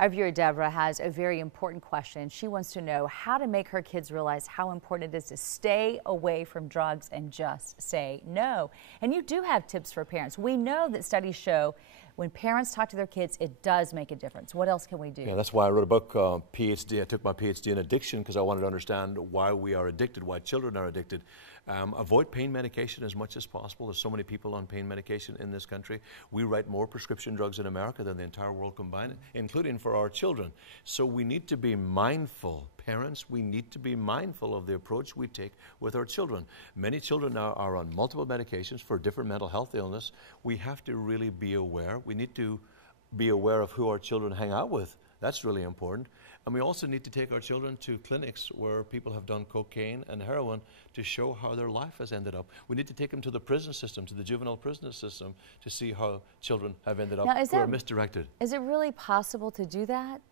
Our viewer Deborah has a very important question. She wants to know how to make her kids realize how important it is to stay away from drugs and just say no. And you do have tips for parents. We know that studies show when parents talk to their kids, it does make a difference. What else can we do? Yeah, that's why I wrote a book, PhD. I took my PhD in addiction because I wanted to understand why we are addicted, why children are addicted. Avoid pain medication as much as possible. There's so many people on pain medication in this country. We write more prescription drugs in America than the entire world combined, including for our children. So we need to be mindful. Parents, we need to be mindful of the approach we take with our children. Many children now are on multiple medications for different mental health illness. We have to really be aware. We need to be aware of who our children hang out with. That's really important. And we also need to take our children to clinics where people have done cocaine and heroin to show how their life has ended up. We need to take them to the prison system, to the juvenile prison system, to see how children have ended up who are misdirected. Is it really possible to do that?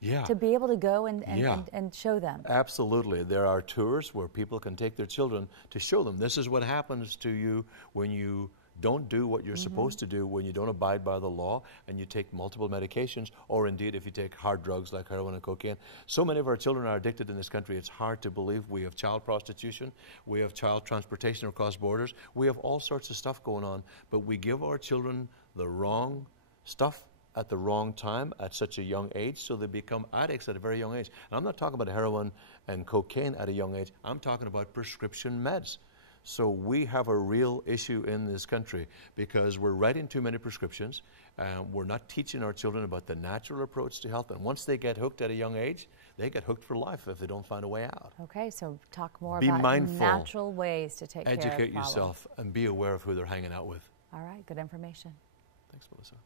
Yeah. To be able to go and show them? Absolutely. There are tours where people can take their children to show them this is what happens to you when you don't do what you're supposed to do, when you don't abide by the law and you take multiple medications, or indeed if you take hard drugs like heroin and cocaine. So many of our children are addicted in this country, it's hard to believe. We have child prostitution, we have child transportation across borders, we have all sorts of stuff going on, but we give our children the wrong stuff at the wrong time at such a young age, so they become addicts at a very young age. And I'm not talking about heroin and cocaine at a young age, I'm talking about prescription meds. So we have a real issue in this country because we're writing too many prescriptions and we're not teaching our children about the natural approach to health. And once they get hooked at a young age, they get hooked for life if they don't find a way out. Okay, so talk more be about mindful, natural ways to take care of educate problems. yourself, and be aware of who they're hanging out with. All right, good information. Thanks, Melissa.